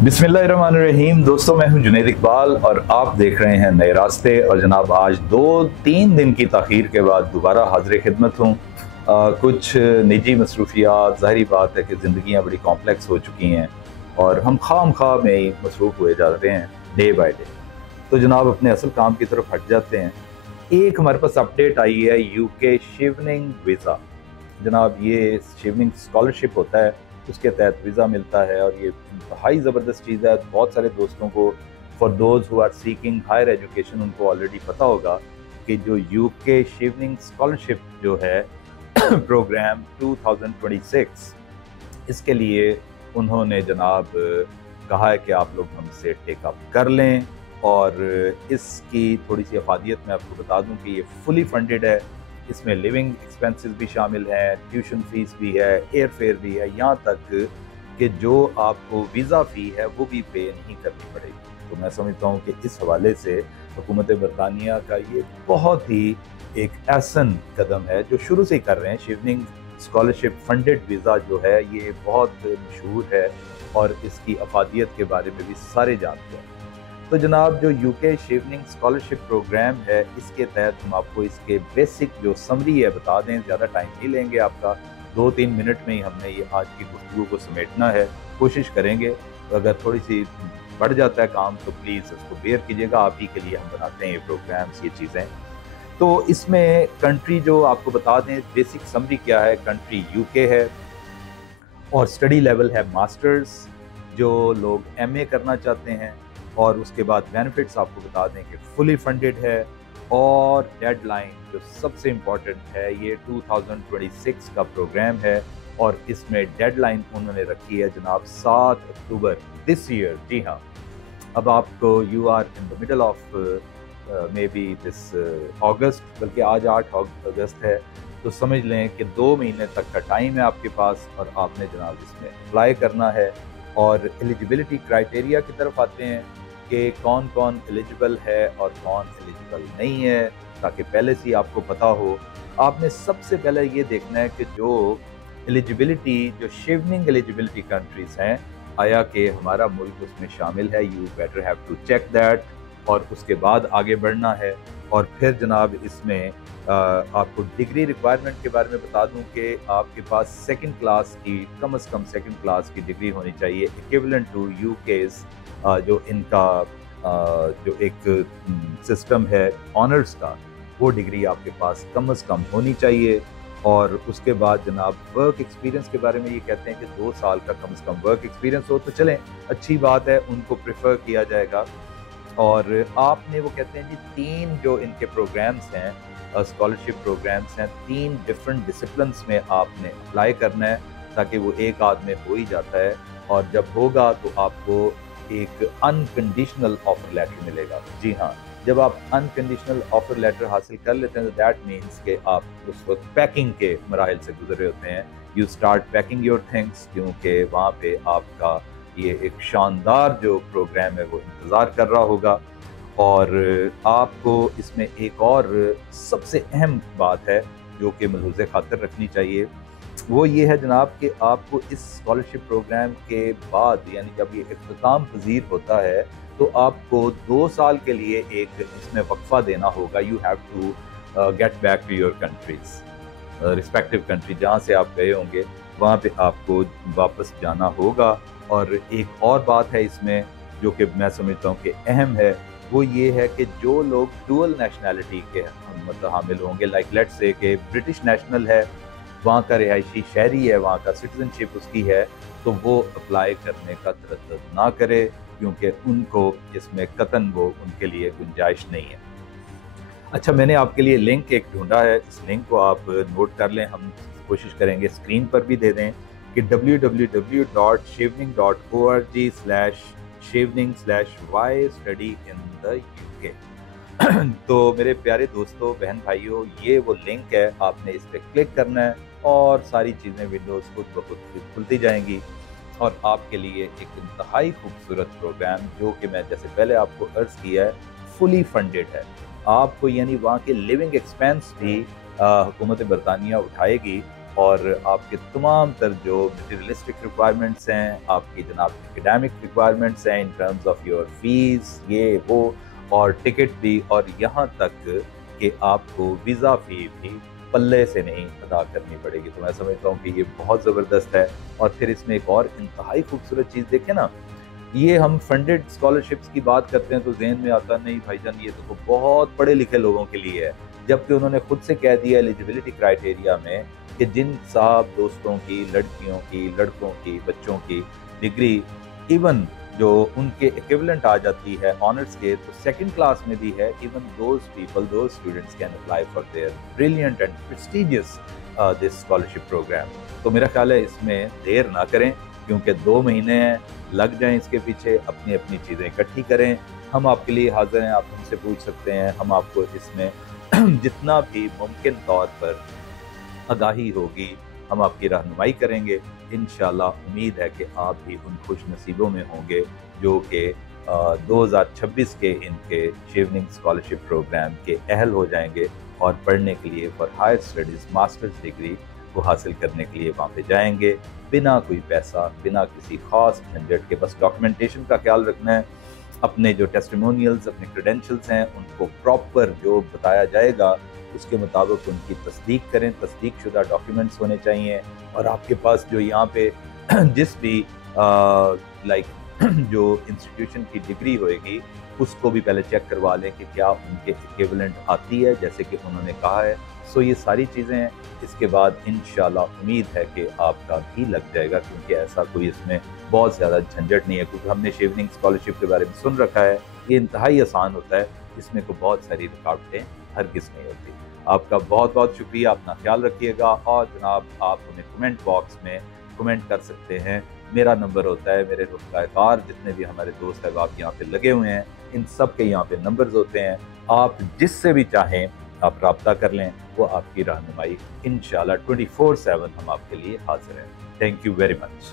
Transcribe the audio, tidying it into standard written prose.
बिस्मिल्लाहिर्रहमानिर्रहीम। दोस्तों, मैं हूं जुनैद इकबाल और आप देख रहे हैं नए रास्ते। और जनाब, आज 2-3 दिन की ताख़ीर के बाद दोबारा हाज़िर खिदमत हूँ। कुछ निजी मसरूफियात, ज़ाहिरी बात है कि ज़िंदगियाँ बड़ी कॉम्प्लेक्स हो चुकी हैं और हम खाम में ही मसरूफ़ हुए जा रहे हैं डे बाय डे। तो जनाब, अपने असल काम की तरफ हट जाते हैं। एक हमारे पास अपडेट आई है यूके शिवनिंग वीज़ा। जनाब, ये शिवनिंग स्कॉलरशिप होता है, उसके तहत वीज़ा मिलता है और ये इंतहाई ज़बरदस्त चीज़ है। बहुत सारे दोस्तों को, for those who are seeking higher education, उनको ऑलरेडी पता होगा कि जो यूके शिवनिंग स्कॉलरशिप जो है प्रोग्राम 2026, इसके लिए उन्होंने जनाब कहा है कि आप लोग हमसे टेकअप कर लें। और इसकी थोड़ी सी अफादियत मैं आपको बता दूं कि ये फुली फंडेड है। इसमें लिविंग एक्सपेंसेस भी शामिल हैं, ट्यूशन फीस भी है, एयर फेयर भी है, यहाँ तक कि जो आपको वीज़ा फ़ी है वो भी पे नहीं करनी पड़ेगी। तो मैं समझता हूँ कि इस हवाले से हुकूमत बरतानिया का ये बहुत ही एक एहसन कदम है जो शुरू से ही कर रहे हैं। शिवनिंग स्कॉलरशिप फंडेड वीज़ा जो है ये बहुत मशहूर है और इसकी अफादियत के बारे में भी सारे जानते हैं। तो जनाब, जो यूके शिवनिंग स्कॉलरशिप प्रोग्राम है, इसके तहत हम आपको इसके बेसिक जो समरी है बता दें। ज़्यादा टाइम नहीं लेंगे आपका, 2-3 मिनट में ही हमने ये आज की गुफ्तगू को समेटना है, कोशिश करेंगे। तो अगर थोड़ी सी बढ़ जाता है काम तो प्लीज़ उसको बेयर कीजिएगा। आप ही के लिए हम बनाते हैं ये प्रोग्राम्स, ये चीज़ें। तो इसमें कंट्री जो आपको बता दें, बेसिक समरी क्या है। कंट्री यूके है और स्टडी लेवल है मास्टर्स। जो लोग एमए करना चाहते हैं, और उसके बाद बेनिफिट्स आपको बता दें कि फुली फंडेड है। और डेडलाइन जो सबसे इम्पॉर्टेंट है, ये 2026 का प्रोग्राम है और इसमें डेडलाइन उन्होंने रखी है जनाब 7 अक्टूबर दिस ईयर। जी हाँ, अब आपको you are in the middle of maybe this August, बल्कि आज 8 अगस्त है। तो समझ लें कि 2 महीने तक का टाइम है आपके पास और आपने जनाब इसमें अप्लाई करना है। और एलिजिबिलिटी क्राइटेरिया की तरफ आते हैं कि कौन कौन एलिजिबल है और कौन एलिजिबल नहीं है, ताकि पहले से आपको पता हो। आपने सबसे पहले ये देखना है कि जो एलिजिबिलिटी, जो शिवनिंग एलिजिबिलिटी कंट्रीज़ हैं, आया कि हमारा मुल्क उसमें शामिल है। You better have to check that. और उसके बाद आगे बढ़ना है। और फिर जनाब इसमें आपको डिग्री रिक्वायरमेंट के बारे में बता दूं कि आपके पास सेकंड क्लास की, कम से कम सेकंड क्लास की डिग्री होनी चाहिए, इक्विवेलेंट टू यूकेस जो इनका जो एक सिस्टम है ऑनर्स का, वो डिग्री आपके पास कम से कम होनी चाहिए। और उसके बाद जनाब वर्क एक्सपीरियंस के बारे में ये कहते हैं कि 2 साल का कम से कम वर्क एक्सपीरियंस हो। तो चलें, अच्छी बात है, उनको प्रेफर किया जाएगा। और आपने, वो कहते हैं जी, 3 जो इनके प्रोग्राम्स हैं, स्कॉलरशिप प्रोग्राम्स हैं, 3 डिफरेंट डिसिप्लिन्स में आपने अप्लाई करना है, ताकि वो एक आध में हो ही जाता है। और जब होगा तो आपको एक अनकंडीशनल ऑफर लेटर मिलेगा। जी हाँ, जब आप अनकंडीशनल ऑफर लेटर हासिल कर लेते हैं तो दैट मीन्स कि आप उस वक्त पैकिंग के मराहिल से गुजरे होते हैं। You start packing your things, क्योंकि वहाँ पे आपका ये एक शानदार जो प्रोग्राम है वो इंतज़ार कर रहा होगा। और आपको इसमें एक और सबसे अहम बात है जो कि मलहूज़े खातिर रखनी चाहिए, वो ये है जनाब कि आपको इस स्कॉलरशिप प्रोग्राम के बाद, यानी जब ये इख्तिताम पजीर होता है, तो आपको 2 साल के लिए एक इसमें वक्फा देना होगा। You have to get back to your countries, respective country जहाँ से आप गए होंगे, वहाँ पे आपको वापस जाना होगा। और एक और बात है इसमें जो कि मैं समझता हूँ कि अहम है, वो ये है कि जो लोग डुअल नेशनैलिटी के मतलब हामिल होंगे, लाइक लेट्स से कि ब्रिटिश नेशनल है, वहाँ का रिहायशी शहरी है, वहाँ का सिटीजनशिप उसकी है, तो वो अप्लाई करने का तरद्दुद ना करे, क्योंकि उनको इसमें कतन वो उनके लिए गुंजाइश नहीं है। अच्छा, मैंने आपके लिए लिंक एक ढूंढा है, इस लिंक को आप नोट कर लें। हम कोशिश करेंगे स्क्रीन पर भी दे दें कि www.shivening.org/shivening/why-study-in-the-UK। तो मेरे प्यारे दोस्तों, बहन भाइयों, ये वो लिंक है, आपने इस पर क्लिक करना है और सारी चीज़ें विंडोज़ खुद ब खुद खुलती जाएंगी और आपके लिए एक इंतहाई खूबसूरत प्रोग्राम, जो कि मैं जैसे पहले आपको अर्ज़ किया है, फुली फंडेड है। आपको यानी वहाँ के लिविंग एक्सपेंस भी हुकूमत बरतानिया उठाएगी اور آپ کے تمام تر جو مٹیریلسٹک ریکوائرمنٹس ہیں، آپ کی جناب اکیڈیمک ریکوائرمنٹس ہیں in terms of your fees, یہ وہ، اور ٹکٹ بھی، اور یہاں تک کہ آپ کو ویزا فی بھی پلے سے نہیں ادا کرنی پڑے گی. تو میں سمجھتا ہوں کہ یہ بہت زبردست ہے. اور پھر اس میں ایک اور انتہائی خوبصورت چیز دیکھیں نا، یہ ہم فنڈڈ اسکالرشپس کی بات کرتے ہیں تو ذہن میں آتا نہیں بھائی جان یہ تو بہت پڑھے لکھے لوگوں کے لیے ہے، جبکہ انہوں نے خود سے کہہ دیا ایلیجیبلٹی کرائٹیریا میں کہ جن صاحب دوستوں کی، لڑکیوں کی، لڑکوں کی، بچوں کی ڈگری ایون جو ان کے ایکویولنٹ آ جاتی ہے آنرز کے، تو سیکنڈ کلاس میں بھی ہے، even those people, those students can apply for their brilliant and prestigious this scholarship programme. تو میرا خیال ہے اس میں دیر نہ کریں، کیونکہ 2 مہینے ہیں، لگ جائیں اس کے پیچھے، اپنی اپنی چیزیں اکٹھی کریں. ہم آپ کے لیے حاضر ہیں، آپ ہم سے پوچھ سکتے ہیں، ہم آپ کو اس میں جتنا بھی ممکن طور پر آگاہی ہوگی ہم آپ کی رہنمائی کریں گے. انشاءاللہ امید ہے کہ آپ بھی ان خوش نصیبوں میں ہوں گے جو کہ 2026 کے ان کے شیوننگ اسکالرشپ پروگرام کے اہل ہو جائیں گے اور پڑھنے کے لیے for higher studies masters degree کو حاصل کرنے کے لیے وہاں پہ جائیں گے، بنا کوئی پیسہ، بنا کسی خاص جھنجھٹ کے. بس ڈاکیومنٹیشن کا خیال رکھنا ہے، اپنے جو ٹیسٹیمونیلز، اپنے کریڈینشلز ہیں ان کو پراپر جو بتایا جائے گا اس کے مطابق ان کی تصدیق کریں. تصدیق شدہ ڈاکیومنٹس ہونے چاہیے، اور آپ کے پاس جو یہاں پہ جس بھی جو انسٹیٹیوشن کی ڈگری ہوئے گی اس کو بھی پہلے چیک کروا لیں کہ کیا ان کے ایکویولنٹ آتی ہے جیسے کہ انہوں نے کہا ہے. سو یہ ساری چیزیں ہیں. اس کے بعد انشاءاللہ امید ہے کہ آپ کا بھی لگ جائے گا، کیونکہ ایسا کوئی اس میں بہت زیادہ جھنجھٹ نہیں ہے، کیونکہ ہم نے شیوننگ اسکالرشپ کے بارے میں سن رکھا ہے. یہ انتہائی آسان ہوتا ہے، اس میں کوئی بہت ساری رکاوٹیں ہرگز نہیں ہوتی. آپ کا بہت بہت شکریہ، اپنا خیال رکھیے گا. اور جناب آپ ہمیں کمنٹ باکس میں کمنٹ کر سکتے ہیں. میرا نمبر ہوتا ہے، میرے رفقائے کار جتنے بھی ہمارے دوست احباب یہاں پہ لگے ہوئے ہیں ان سب کے یہاں پہ نمبرز ہوتے ہیں. آپ جس سے بھی چاہیں آپ رابطہ کر لیں، وہ آپ کی رہنمائی انشاءاللہ 24/7 ہم آپ کے لیے حاضر ہیں. Thank you very much.